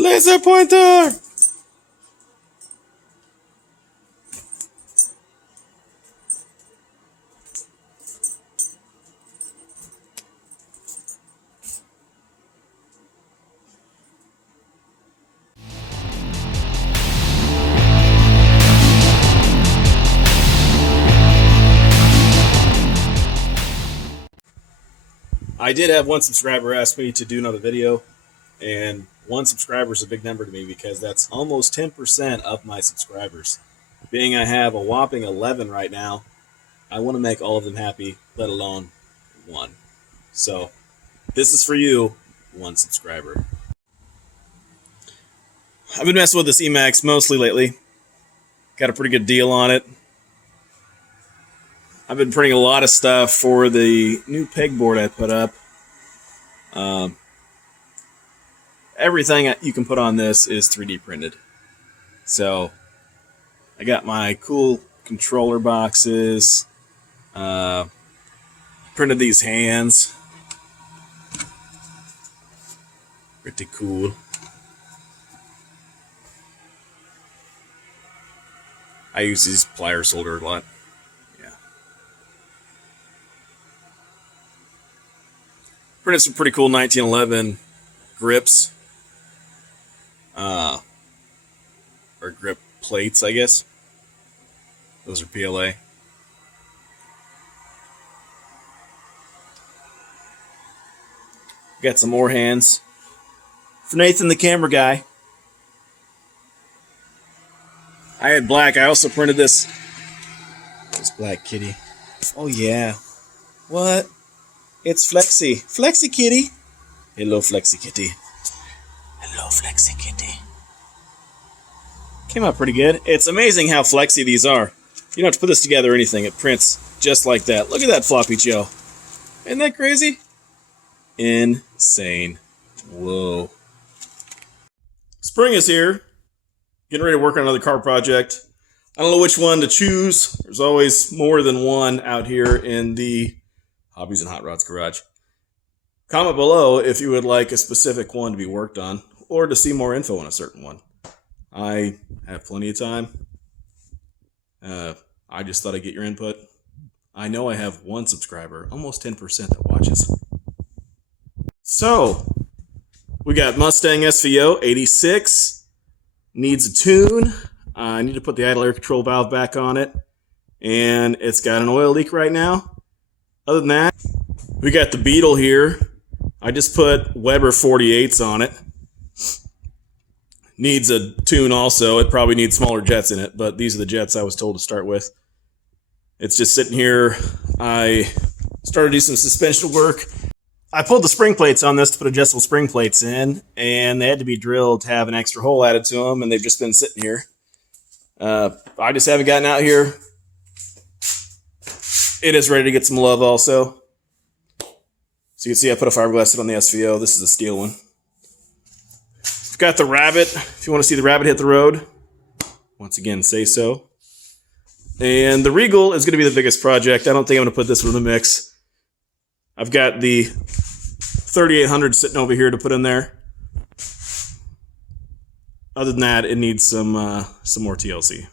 Laser pointer! I did have one subscriber ask me to do another video, and one subscriber is a big number to me because that's almost 10% of my subscribers. Being I have a whopping 11 right now, I want to make all of them happy, let alone one. So, this is for you, one subscriber. I've been messing with this e-maxx mostly lately. Got a pretty good deal on it. I've been printing a lot of stuff for the new pegboard I put up. Everything you can put on this is 3D printed. So I got my cool controller boxes. Printed these hands. Pretty cool. I use these plier solder a lot. Printed some pretty cool 1911 grips, or grip plates, I guess. Those are PLA. Got some more hands for Nathan, the camera guy. I had black. I also printed this black kitty. Oh yeah, what? It's Flexi. Flexi Kitty. Hello, Flexi Kitty. Hello, Flexi Kitty. Came out pretty good. It's amazing how flexy these are. You don't have to put this together or anything. It prints just like that. Look at that floppy Joe. Isn't that crazy? Insane. Whoa. Spring is here. Getting ready to work on another car project. I don't know which one to choose. There's always more than one out here in the Hobbies and Hotrods garage. Comment below if you would like a specific one to be worked on or to see more info on a certain one. I have plenty of time. I just thought I'd get your input. I know I have one subscriber, almost 10% that watches. So, we got Mustang SVO 86. Needs a tune. I need to put the idle air control valve back on it. And it's got an oil leak right now. Other than that, we got the Beetle here. I just put Weber 48s on it. Needs a tune also. It probably needs smaller jets in it, but these are the jets I was told to start with. It's just sitting here. I started to do some suspension work. I pulled the spring plates on this to put adjustable spring plates in, and they had to be drilled to have an extra hole added to them, and they've just been sitting here. I just haven't gotten out here. It is ready to get some love also. So you can see I put a fiberglass on the SVO. This is a steel one. I've got the Rabbit. If you want to see the Rabbit hit the road, once again, say so. And the Regal is going to be the biggest project. I don't think I'm going to put this one in the mix. I've got the 3800 sitting over here to put in there. Other than that, it needs some more TLC.